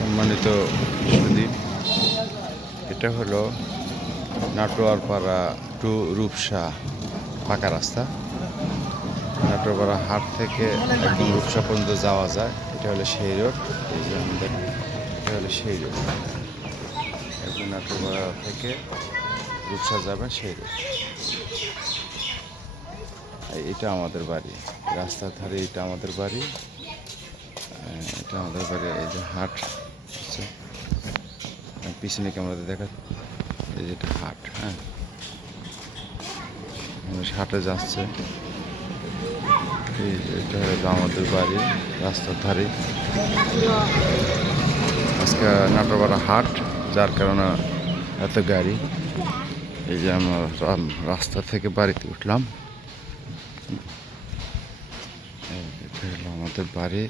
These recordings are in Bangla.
সম্মানিত সুদী, এটা হলো নাটোয়ারপাড়া টু রূপসা পাকা রাস্তা। নাটোয়ারপাড়া হাট থেকে একদম রূপসা পর্যন্ত যাওয়া যায়। এটা হলো সেই রোড। এই যে আমাদের এটা হলো সেই রোড, একদম নাটোয়ারপাড়া থেকে রূপসা যাবেন সেই রোড। এটা আমাদের বাড়ি, রাস্তার ধারে এটা আমাদের বাড়ি, এটা আমাদের বাড়ি। এই যে হাট হচ্ছে পিছনে ক্যামেরাতে দেখা, এই যে এটা হাট। হ্যাঁ, মানুষ হাটে যাচ্ছে। এটা হলো আমাদের বাড়ি, রাস্তার ধারে। আজকে নাটোরপাড়া হাট, যার কারণে এত গাড়ি। এই যে আমরা রাস্তা থেকে বাড়িতে উঠলাম। এটা হলো আমাদের বাড়ি।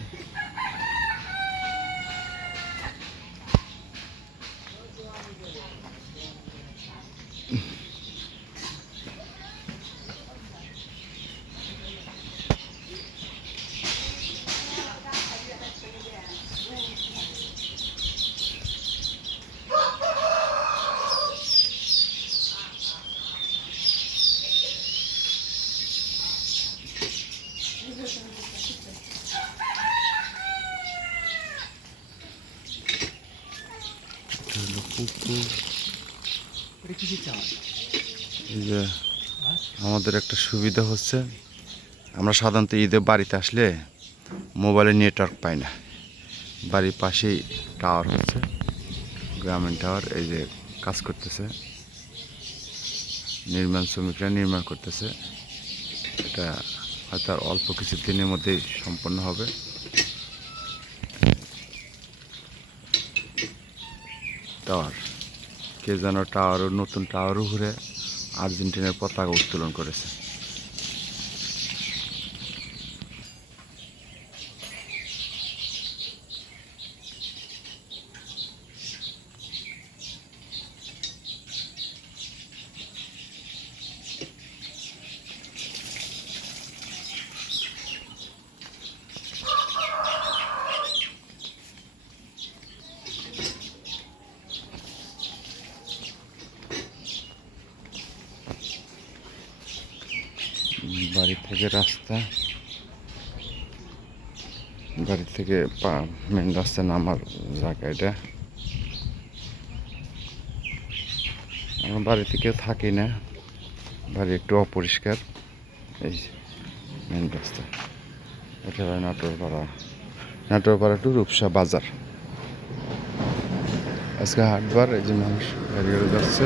এই যে আমাদের একটা সুবিধা হচ্ছে, আমরা সাধারণত ঈদে বাড়িতে আসলে মোবাইলে নেটওয়ার্ক পাই না। বাড়ির পাশেই টাওয়ার হচ্ছে, গ্রামীণ টাওয়ার। এই যে কাজ করতেছে, নির্মাণ শ্রমিকরা নির্মাণ করতেছে। এটা হয়তো আর অল্প কিছু দিনের মধ্যেই সম্পন্ন হবে। টাওয়ার, কে যেন টাওয়ারও, নতুন টাওয়ারও ঘুরে আর্জেন্টিনার পতাকা উত্তোলন করেছে। বাড়ি থেকে রাস্তা, বাড়ি থেকে মেন রাস্তা নামার জায়গা এটা। আমার বাড়ি থেকে থাকি না, বাড়ি একটু অপরিষ্কার। এই মেন রাস্তা, এটা হয় নাটোরপাড়া, নাটোরপাড়া টু রূপসা বাজার। আজকে হাটবার। এই যে মানুষ গাড়ি যাচ্ছে।